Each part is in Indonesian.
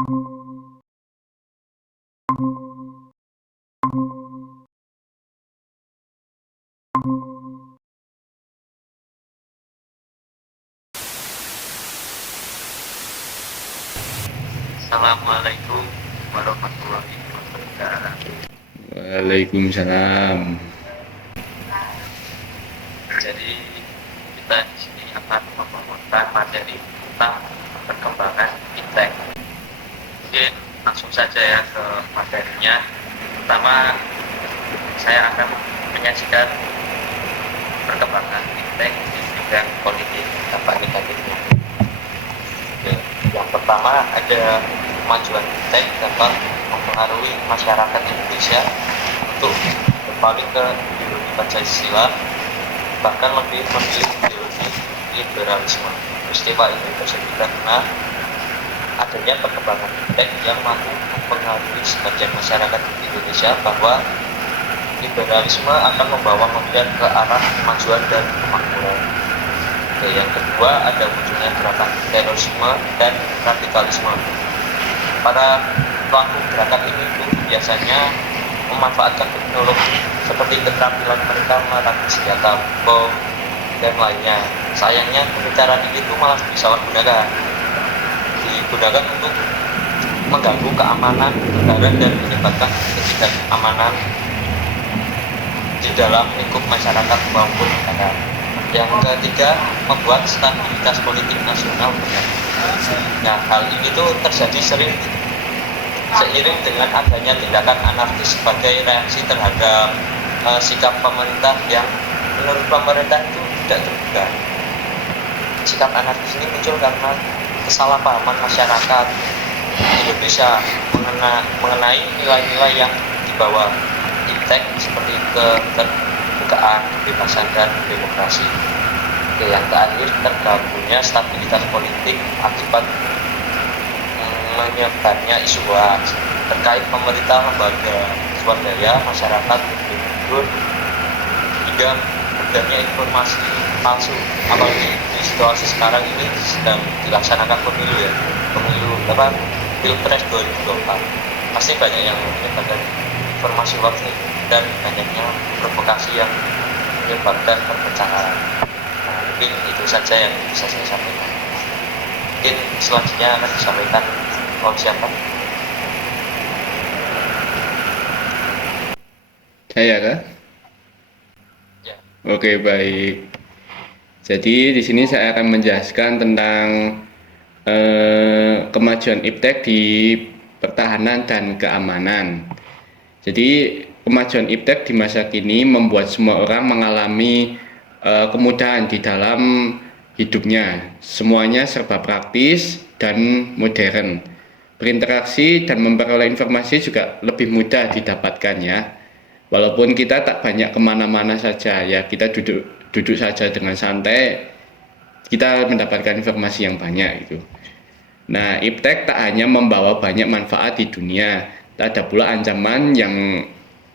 Assalamualaikum warahmatullahi wabarakatuh. Waalaikumsalam. Jadi kita di sini akan membawakan materi tentang perkembangan fintech. Mungkin langsung saja ya ke materinya. Pertama, saya akan menyajikan perkembangan fintech di bidang politik dampak negatifnya. Oke. Yang pertama ada kemajuan fintech dapat mempengaruhi masyarakat Indonesia untuk berpaling ke ideologi Pancasila, bahkan lebih memilih ideologi liberalisme. Peristiwa ini terjadi karena adanya perkembangan fintech yang mampu mempengaruhi sebagian masyarakat Indonesia bahwa liberalisme akan membawa kemudian ke arah kemajuan dan kemakmuran. Yang kedua ada munculnya gerakan terorisme dan radikalisme. Para pelaku gerakan ini itu biasanya memanfaatkan teknologi seperti keterampilan mereka merakit senjata, bom, dan lainnya. Sayangnya pembicaraan ini itu malah disalahgunakan, digunakan untuk mengganggu keamanan negara dan menyebabkan ketidakamanan di dalam lingkup masyarakat maupun negara. Yang ketiga, membuat stabilitas politik nasional terganggu. Nah, hal ini tuh terjadi seiring dengan adanya tindakan anarkis sebagai reaksi terhadap sikap pemerintah yang menurut pemerintah itu tidak terbuka. Sikap anarkis ini muncul karena kesalahpahaman masyarakat Indonesia mengenai nilai-nilai yang dibawa iptek seperti keterbukaan, kebebasan, dan demokrasi. Yang terakhir, terganggunya stabilitas politik akibat menyebarnya isu hoax terkait pemerintah, lembaga swadaya, masyarakat, mundur hingga beredarnya informasi palsu. Apalagi di situasi sekarang ini sedang dilaksanakan pemilu Pilpres 2024. Pasti banyak yang menyebarkan informasi hoax dan banyaknya provokasi yang menyebabkan perpecahan. Mungkin itu saja yang bisa saya sampaikan. Mungkin selanjutnya akan disampaikan oleh siapa? Saya kah? Ya. Oke, baik. Jadi di sini saya akan menjelaskan tentang kemajuan iptek di pertahanan dan keamanan. Jadi kemajuan iptek di masa kini membuat semua orang mengalami kemudahan di dalam hidupnya. Semuanya serba praktis dan modern. Berinteraksi dan memperoleh informasi juga lebih mudah didapatkan ya. Walaupun kita tak banyak kemana-mana saja ya, kita duduk saja dengan santai, kita mendapatkan informasi yang banyak itu. Nah, iptek tak hanya membawa banyak manfaat di dunia, tak ada pula ancaman yang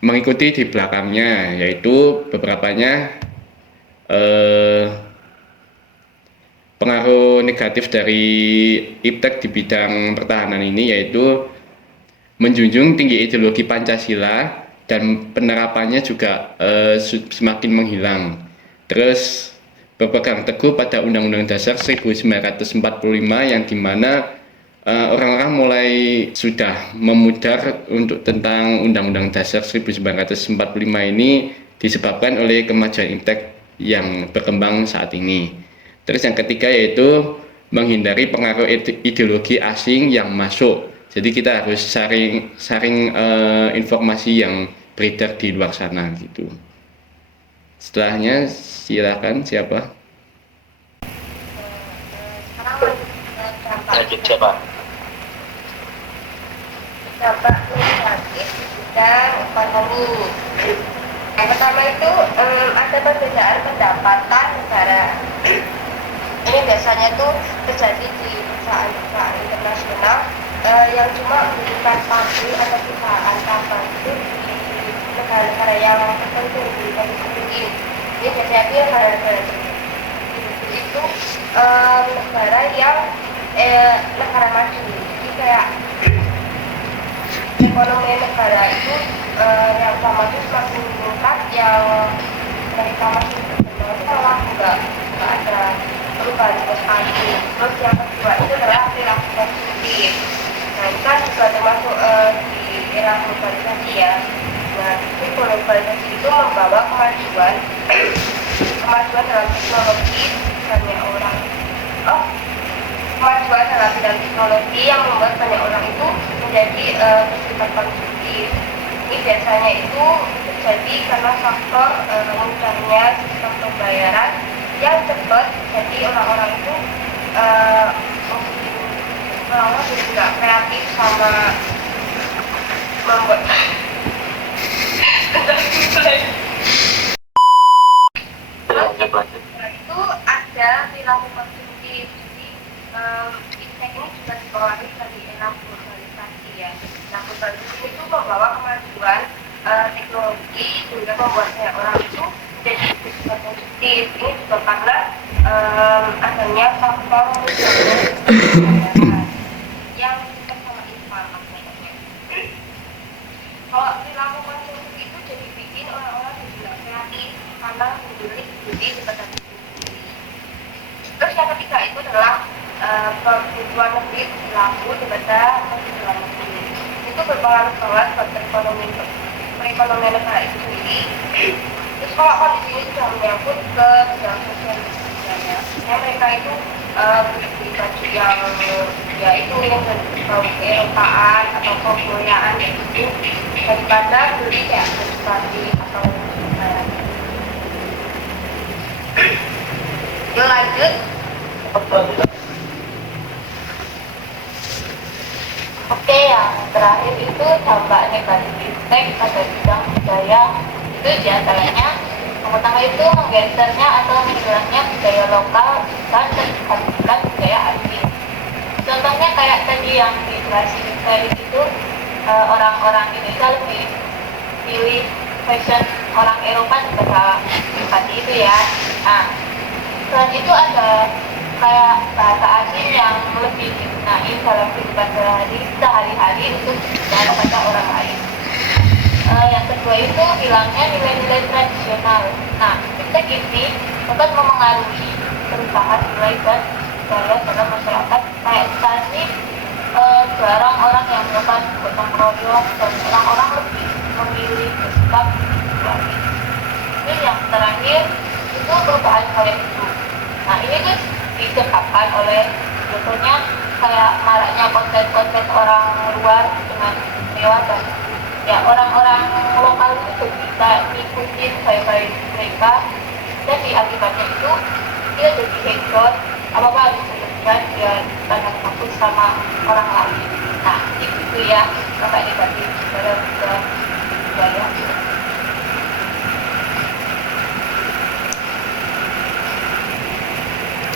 mengikuti di belakangnya, yaitu beberapanya pengaruh negatif dari iptek di bidang pertahanan ini, yaitu menjunjung tinggi ideologi Pancasila dan penerapannya juga semakin menghilang. Terus berpegang teguh pada Undang-Undang Dasar 1945 yang dimana orang-orang mulai sudah memudar untuk tentang Undang-Undang Dasar 1945 ini disebabkan oleh kemajuan iptek yang berkembang saat ini. Terus yang ketiga yaitu menghindari pengaruh ideologi asing yang masuk. Jadi kita harus saring informasi yang beredar di luar sana gitu. Setelahnya silakan siapa? Lanjut siapa? Dampak negatif di bidang ekonomi. Yang pertama itu ada perbedaan pendapatan negara. Ini biasanya tuh terjadi di perusahaan-perusahaan internasional yang cuma mendirikan pabrik atau perusahaan tambang itu di negara-negara yang tertentu di negeri. Ini biasanya itu negara-negara itu negara yang negara maju. Jika kayak ekonomi negara itu yang pertama itu semakin meningkat, yang mereka masih berkembang itu malah nggak ada perubahan sama sekali. Terus yang kedua itu adalah perilaku konsumtif. Nah itu kan juga termasuk di era globalisasi ya. Nah itu globalisasi itu membawa kemajuan dalam teknologi, misalnya orang kemajuan dalam bidang teknologi yang membuat banyak orang itu menjadi bersifat konsumtif. Ini biasanya itu terjadi karena faktor mudahnya sistem pembayaran yang cepat, jadi orang-orang itu orang-orang jadi nggak kreatif sama membuat itu ada perilaku konsumtif. Jadi Iptek ini juga dipengaruhi dari era globalisasi ya. Nah, globalisasi itu membawa kemajuan teknologi sehingga membuat banyak orang itu jadi bersifat konsumtif. Ini juga karena adanya faktor yang dekat sama infal maksudnya. Kalau perilaku konsumtif itu jadi bikin orang-orang jadi nggak kreatif karena memilih beli sekedar beli. Terus yang ketiga itu adalah kebutuhan negeri perilaku daripada kebutuhan negeri. Itu berpengaruh banget buat perekonomian negara itu sendiri. Terus kalau kondisi ini sudah menyangkut ke bidang sosial misalnya, ya mereka itu beli baju yang ya itu yang berbau keeropaan atau keboyaan gitu daripada beli kayak baju batik atau yuk lanjut. Oke, yang terakhir itu dampak negatif Iptek pada bidang budaya. Itu diantaranya yang pertama itu menggesernya atau menghilangnya budaya lokal dan tergantikan budaya asing. Contohnya kayak tadi yang migrasi itu orang-orang Indonesia lebih pilih fashion orang Eropa seperti itu ya. Nah, selain itu ada kayak bahasa asing yang lebih digunakan dalam kehidupan sehari-hari untuk bicara pada orang lain. Yang kedua itu hilangnya nilai-nilai tradisional. Nah, Iptek ini dapat memengaruhi perubahan nilai dan budaya dalam masyarakat. Kayak saat ini jarang orang yang melakukan gotong royong dan orang-orang lebih memilih bersikap individualis. Ini yang terakhir itu perubahan gaya hidup. Nah ini tuh disebabkan oleh contohnya kayak maraknya konten-konten orang luar dengan mewah dan ya orang-orang lokal itu bisa ngikutin gaya-gaya mereka, jadi akibatnya itu dia jadi hedon, apa-apa harus berlebihan dia karena takut sama orang lain. Nah itu ya dampak negatif dalam budaya.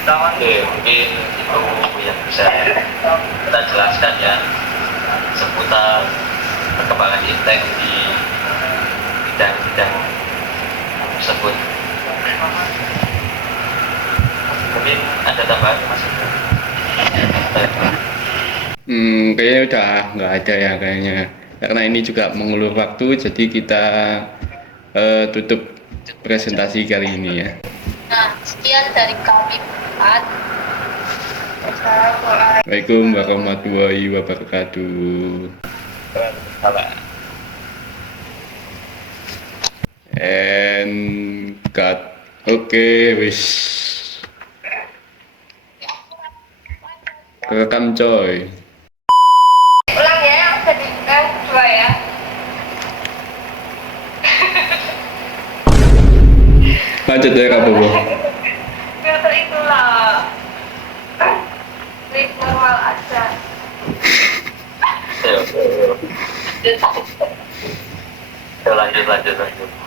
Oke, mungkin itu yang bisa kita jelaskan ya seputar perkembangan Iptek di bidang-bidang tersebut. Mungkin ada tambahan Mas? Kayaknya udah nggak ada ya kayaknya. Karena ini juga mengulur waktu, jadi kita tutup presentasi kali ini ya. Nah, sekian dari kami berempat. Assalamualaikum warahmatullahi wabarakatuh. And cut. Oke, wis. Rekam coy. Ulang ya yang tadi yang kedua ya. Lanjut ya Kak Bobo. Filter itulah. Klik normal aja. Lanjut.